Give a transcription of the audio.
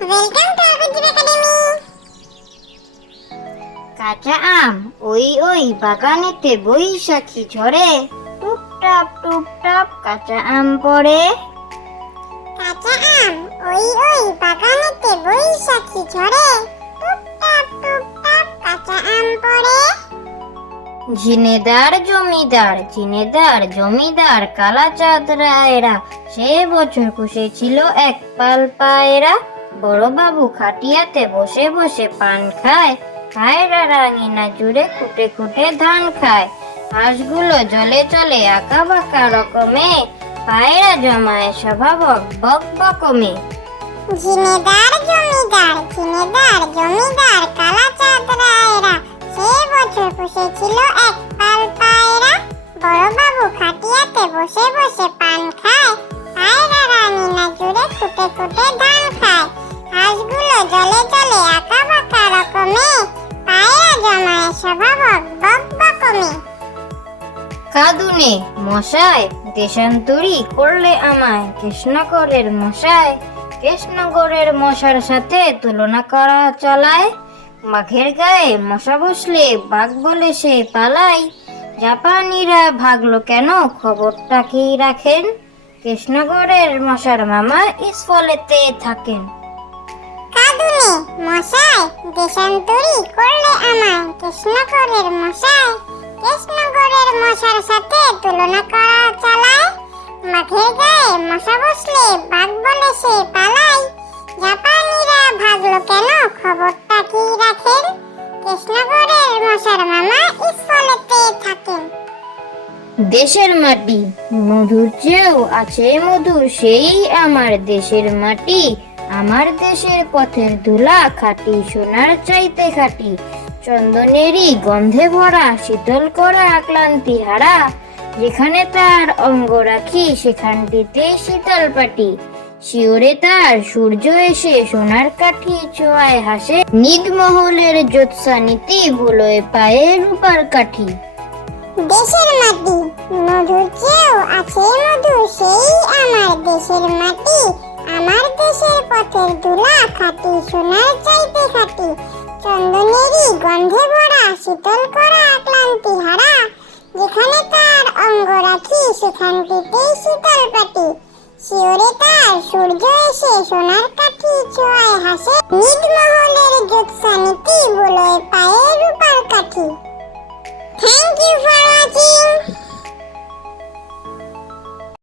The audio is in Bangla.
Welcome to আরবিজিব academy. কাঁচা আম ওই বাগানেতে বৈশাখী ঝরে, টুপটাপ কাঁচা আম পড়ে। কাঁচা আম ওই বাগানেতে বৈশাখী ঝরে, টুপটাপ কাঁচা আম পড়ে। ঝিনেদার জমিদার কালাচাঁদ রায়রা সে বছর পুষেছিল এক পাল পায়রা। বড়বাবু খাটিয়াতে বসে বসে পান খায়, পায়রা রাঙিনা জুড়ে খুঁটে খুঁটে ধান খায়। হাঁসগুলো জলে চলে আঁকা বাঁকা রকমে, পায়রা জমায় সভা বক বক বকমে। ঝিনেদার জমিদার কালাচাঁদ রায়রা সে বছর পুষেছিল এক পাল পায়রা। বড়বাবু খাটিয়াতে বসে বসে পান খায়, পায়রা রাঙিনা জুড়ে খুঁটে খুঁটে ধান খায়। হাঁসগুলো জলে চলে আঁকা বাঁকা রকমে, পায়রা জমায় সভা বক বক বকমে। কাঁদুনে মশাই দেশান্তরী করলে আমায়, কৃষ্ণগড়ের মশার সাথে তুলনা করা চালায়। বাঘের গায়ে মশা বসলে বাঘ বলে সে পালায়। জাপানিরা ভাগলো কেন খবরটা কি রাখেন, কৃষ্ণগড়ের মশার মামা ইসফলেতে থাকেন। কাঁদুনে মশাই দেশান্তরী করলে আমায়, কৃষ্ণগড়ের মশার সাথে তুলনা করা চালায়। বাঘের গায়ে মশা বসলে বাঘ বলে সে পালায়। জাপানিরা ভাগলো কেন খবরটা কি রাখেন, কৃষ্ণগড়ের মশার মামা ইসফলেতে থাকেন। দেশের মাটি মধুর চেয়েও আছে মধু, সেই আমার দেশের মাটি। আমার দেশের পথের ধুলা খাঁটি সোনার চাইতে খাঁটি। চন্দনেরই গন্ধে ভরা শীতল করা ক্লান্তি হারা, যেখানে তার অঙ্গ রাখি সেখানটিতে শীতল পাটি। শিওরে তার সূর্য এসে সোনার কাঠি ছোঁয়ায় হাসে, নিদমহলের জ্যোৎস্নানীতি বুলোয় পায়ে রূপার কাঠি। দেশের মাটি মধুর চেয়েও আছে মধু, সেই আমার দেশের মাটি। আমার দেশের পথের ধুলা খাঁটি সোনার চাইতে খাঁটি। চন্দনেরই গন্ধে ভরা শীতল করা ক্লান্তি হারা, যেখানে তার অঙ্গ রাখি সেখানটিতেই শীতল পাটি। শিওরে তার সূর্য এসে সোনার কাঠি ছোঁয়ায় হাসে, নিদমহলের জ্যোৎস্নানীতি বুলোয় পায়ে রূপার কাঠি। Thank you for watching.